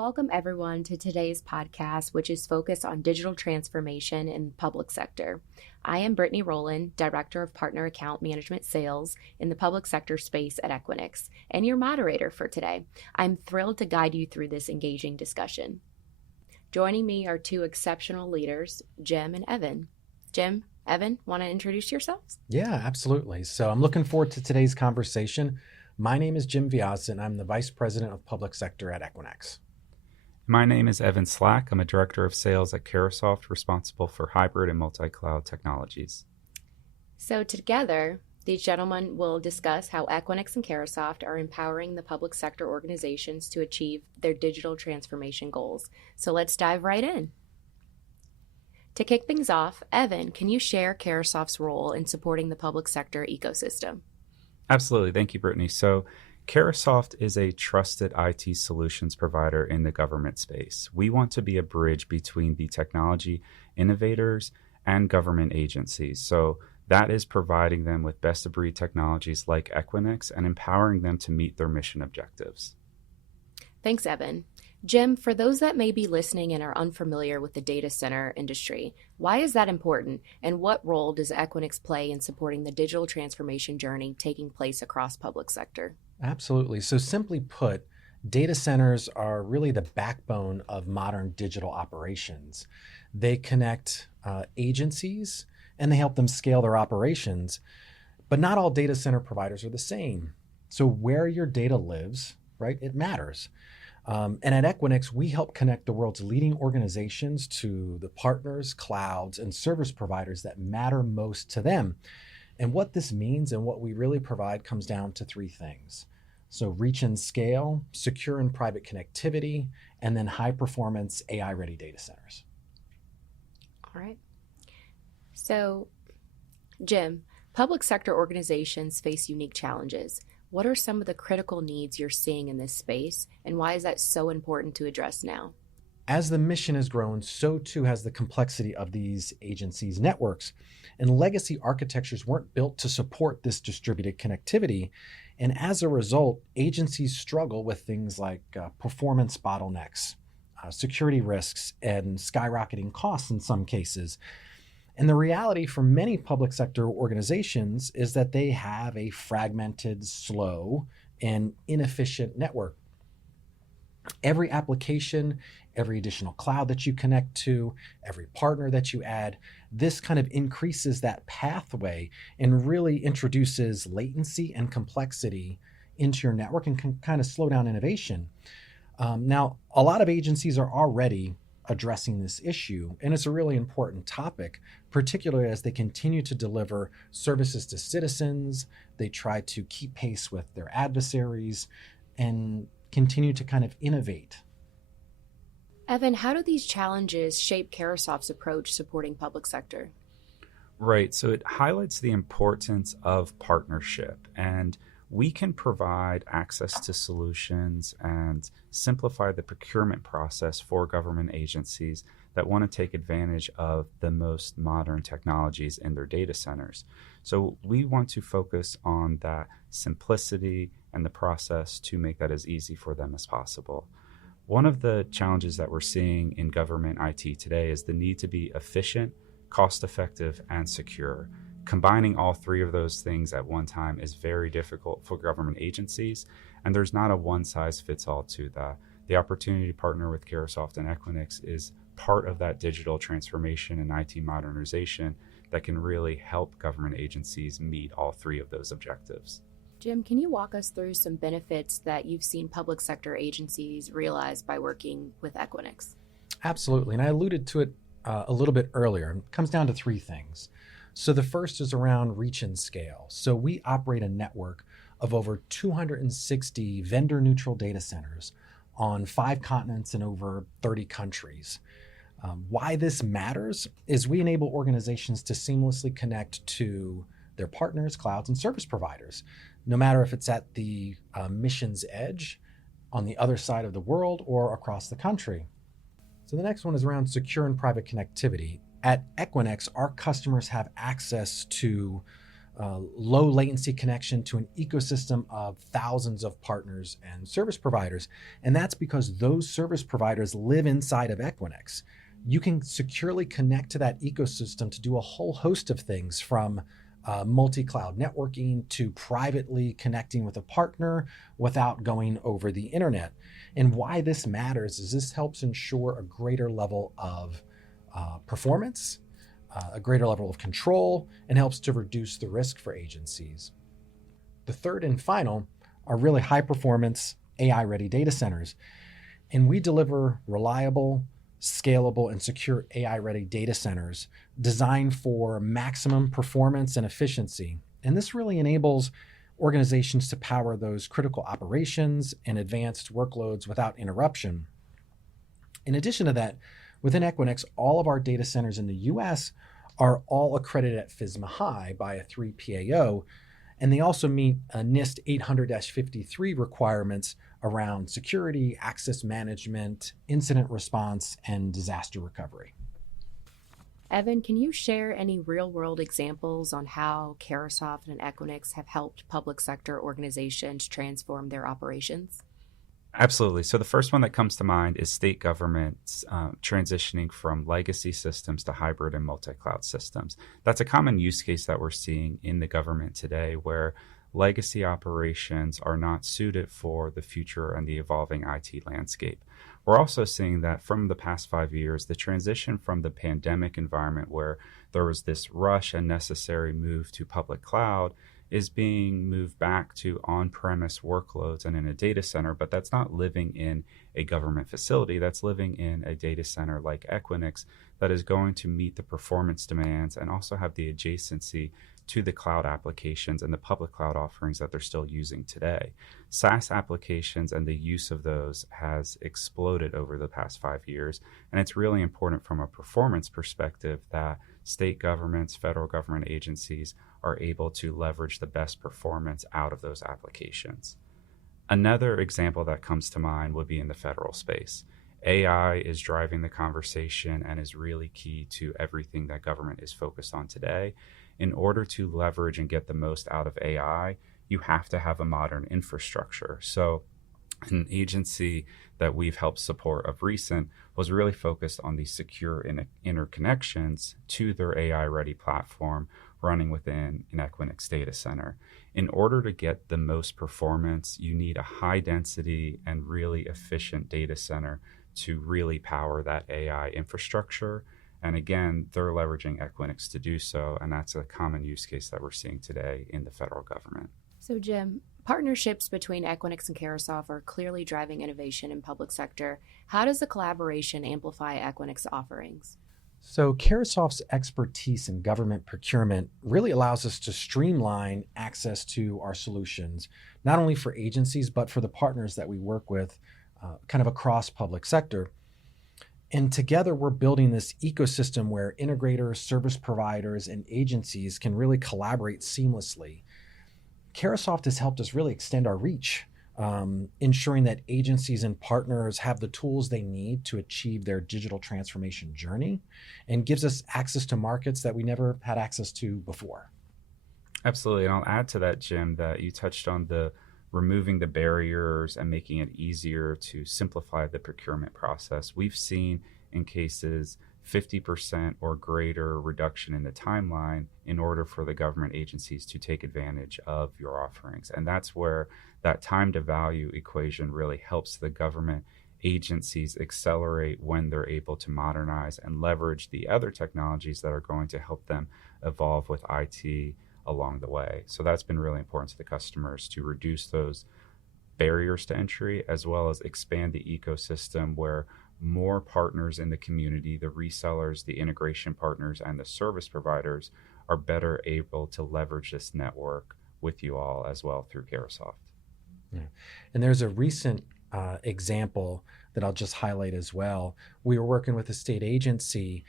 Welcome, everyone, to today's podcast, which is focused on digital transformation in the public sector. I am Brittany Rowland, Director of Partner Account Management Sales in the public sector space at Equinix, and your moderator for today. I'm thrilled to guide you through this engaging discussion. Joining me are two exceptional leaders, Jim and Evan. Jim, Evan, want to introduce yourselves? Yeah, absolutely. So I'm looking forward to today's conversation. My name is Jim Viaz, and I'm the Vice President of Public Sector at Equinix. My name is Evan Slack. I'm a Director of Sales at Carahsoft, responsible for hybrid and multi-cloud technologies. So together, these gentlemen will discuss how Equinix and Carahsoft are empowering the public sector organizations to achieve their digital transformation goals. So let's dive right in. To kick things off, Evan, can you share Carahsoft's role in supporting the public sector ecosystem? Absolutely. Thank you, Brittany. So Carahsoft is a trusted IT solutions provider in the government space. We want to be a bridge between the technology innovators and government agencies. So that is providing them with best-of-breed technologies like Equinix and empowering them to meet their mission objectives. Thanks, Evan. Jim, for those that may be listening and are unfamiliar with the data center industry, why is that important, and what role does Equinix play in supporting the digital transformation journey taking place across public sector? Absolutely. So simply put, data centers are really the backbone of modern digital operations. They connect agencies and they help them scale their operations, but not all data center providers are the same. So where your data lives, right, it matters. And at Equinix, we help connect the world's leading organizations to the partners, clouds, and service providers that matter most to them. And what this means and what we really provide comes down to three things. So reach and scale, secure and private connectivity, and then high performance AI ready data centers. All right. So, Jim, public sector organizations face unique challenges. What are some of the critical needs you're seeing in this space, and why is that so important to address now? As the mission has grown, so too has the complexity of these agencies' networks. And legacy architectures weren't built to support this distributed connectivity. And as a result, agencies struggle with things like performance bottlenecks, security risks, and skyrocketing costs in some cases. And the reality for many public sector organizations is that they have a fragmented, slow, and inefficient network. Every application, every additional cloud that you connect to, every partner that you add, this kind of increases that pathway and really introduces latency and complexity into your network and can kind of slow down innovation. Now, a lot of agencies are already addressing this issue, and it's a really important topic, particularly as they continue to deliver services to citizens. They try to keep pace with their adversaries and continue to kind of innovate. Evan, how do these challenges shape Carahsoft's approach supporting public sector? Right. So it highlights the importance of partnership, and we can provide access to solutions and simplify the procurement process for government agencies that want to take advantage of the most modern technologies in their data centers. So we want to focus on that simplicity and the process to make that as easy for them as possible. One of the challenges that we're seeing in government IT today is the need to be efficient, cost-effective, and secure. Combining all three of those things at one time is very difficult for government agencies, and there's not a one-size-fits-all to that. The opportunity to partner with Carahsoft and Equinix is part of that digital transformation and IT modernization that can really help government agencies meet all three of those objectives. Jim, can you walk us through some benefits that you've seen public sector agencies realize by working with Equinix? Absolutely, and I alluded to it a little bit earlier. It comes down to three things. So the first is around reach and scale. So we operate a network of over 260 vendor-neutral data centers on 5 continents and over 30 countries. Why this matters is we enable organizations to seamlessly connect to their partners, clouds, and service providers, no matter if it's at the mission's edge, on the other side of the world, or across the country. So the next one is around secure and private connectivity. At Equinix, our customers have access to low latency connection to an ecosystem of thousands of partners and service providers. And that's because those service providers live inside of Equinix. You can securely connect to that ecosystem to do a whole host of things, from multi-cloud networking to privately connecting with a partner without going over the internet. And why this matters is this helps ensure a greater level of performance, a greater level of control, and helps to reduce the risk for agencies. The third and final are really high-performance AI-ready data centers. And we deliver reliable, scalable, and secure AI-ready data centers designed for maximum performance and efficiency. And this really enables organizations to power those critical operations and advanced workloads without interruption. In addition to that, within Equinix, all of our data centers in the US are all accredited at FISMA High by a 3PAO, and they also meet NIST 800-53 requirements around security, access management, incident response, and disaster recovery. Evan, can you share any real-world examples on how Carahsoft and Equinix have helped public sector organizations transform their operations? Absolutely. So the first one that comes to mind is state governments transitioning from legacy systems to hybrid and multi-cloud systems. That's a common use case that we're seeing in the government today, where legacy operations are not suited for the future and the evolving IT landscape. We're also seeing that from the past 5 years, the transition from the pandemic environment, where there was this rush and necessary move to public cloud, is being moved back to on-premise workloads and in a data center, but that's not living in a government facility. That's living in a data center like Equinix that is going to meet the performance demands and also have the adjacency to the cloud applications and the public cloud offerings that they're still using today. SaaS applications and the use of those has exploded over the past 5 years, and it's really important from a performance perspective that state governments, federal government agencies are able to leverage the best performance out of those applications. Another example that comes to mind would be in the federal space. AI is driving the conversation and is really key to everything that government is focused on today. In order to leverage and get the most out of AI, you have to have a modern infrastructure. So an agency that we've helped support of recent was really focused on the secure interconnections to their AI-ready platform running within an Equinix data center. In order to get the most performance, you need a high density and really efficient data center to really power that AI infrastructure. And again, they're leveraging Equinix to do so, and that's a common use case that we're seeing today in the federal government. So Jim, partnerships between Equinix and Carahsoft are clearly driving innovation in public sector. How does the collaboration amplify Equinix offerings? So Carahsoft's expertise in government procurement really allows us to streamline access to our solutions, not only for agencies, but for the partners that we work with kind of across public sector. And together we're building this ecosystem where integrators, service providers, and agencies can really collaborate seamlessly. Carahsoft has helped us really extend our reach, ensuring that agencies and partners have the tools they need to achieve their digital transformation journey, and gives us access to markets that we never had access to before. Absolutely. And I'll add to that, Jim, that you touched on the removing the barriers and making it easier to simplify the procurement process. We've seen in cases 50% or greater reduction in the timeline in order for the government agencies to take advantage of your offerings. And that's where that time to value equation really helps the government agencies accelerate when they're able to modernize and leverage the other technologies that are going to help them evolve with IT along the way. So that's been really important to the customers to reduce those barriers to entry, as well as expand the ecosystem where more partners in the community, the resellers, the integration partners, and the service providers are better able to leverage this network with you all as well through Carahsoft. Yeah. And there's a recent example that I'll just highlight as well. We were working with a state agency,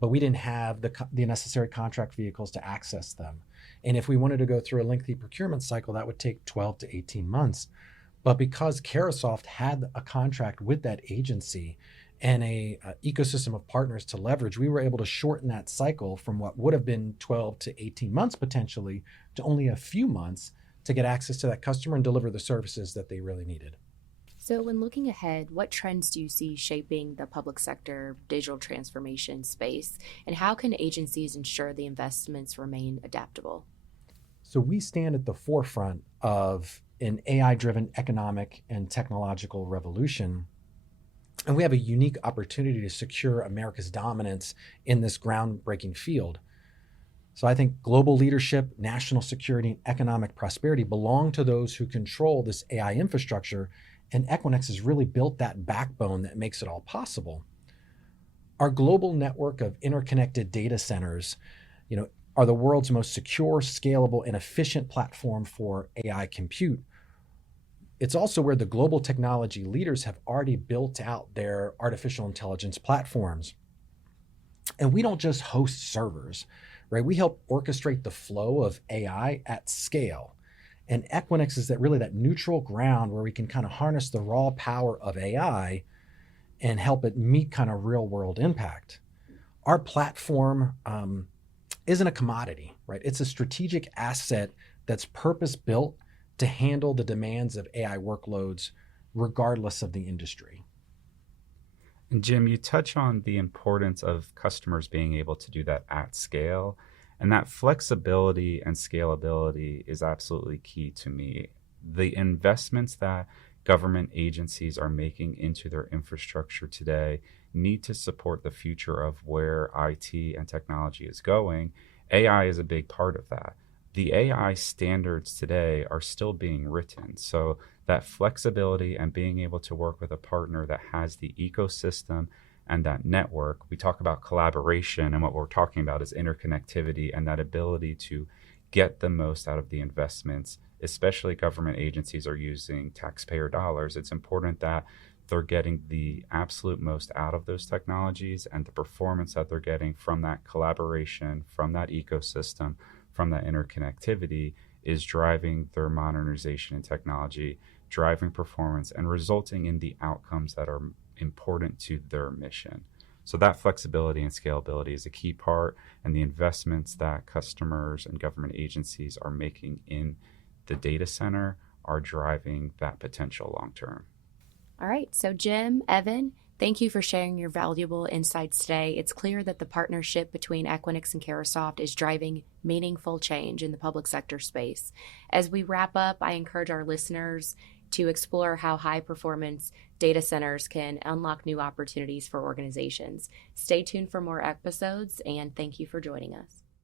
but we didn't have the necessary contract vehicles to access them. And if we wanted to go through a lengthy procurement cycle, that would take 12 to 18 months. But because Carahsoft had a contract with that agency, and a ecosystem of partners to leverage, we were able to shorten that cycle from what would have been 12 to 18 months potentially to only a few months to get access to that customer and deliver the services that they really needed. So, when looking ahead, what trends do you see shaping the public sector digital transformation space, and how can agencies ensure the investments remain adaptable? So we stand at the forefront of an AI-driven economic and technological revolution, and we have a unique opportunity to secure America's dominance in this groundbreaking field. So I think global leadership, national security, and economic prosperity belong to those who control this AI infrastructure, and Equinix has really built that backbone that makes it all possible. Our global network of interconnected data centers, are the world's most secure, scalable, and efficient platform for AI compute. It's also where the global technology leaders have already built out their artificial intelligence platforms. And we don't just host servers, right? We help orchestrate the flow of AI at scale. And Equinix is that neutral ground where we can kind of harness the raw power of AI and help it meet kind of real world impact. Our platform isn't a commodity, right? It's a strategic asset that's purpose built to handle the demands of AI workloads, regardless of the industry. And Jim, you touch on the importance of customers being able to do that at scale. And that flexibility and scalability is absolutely key to me. The investments that government agencies are making into their infrastructure today need to support the future of where IT and technology is going. AI is a big part of that. The AI standards today are still being written. So that flexibility and being able to work with a partner that has the ecosystem and that network, we talk about collaboration, and what we're talking about is interconnectivity and that ability to get the most out of the investments, especially government agencies are using taxpayer dollars. It's important that they're getting the absolute most out of those technologies, and the performance that they're getting from that collaboration, from that ecosystem, from that interconnectivity is driving their modernization and technology, driving performance, and resulting in the outcomes that are important to their mission. So that flexibility and scalability is a key part, and the investments that customers and government agencies are making in the data center are driving that potential long term. All right. So, Jim, Evan, thank you for sharing your valuable insights today. It's clear that the partnership between Equinix and Carahsoft is driving meaningful change in the public sector space. As we wrap up, I encourage our listeners to explore how high-performance data centers can unlock new opportunities for organizations. Stay tuned for more episodes, and thank you for joining us.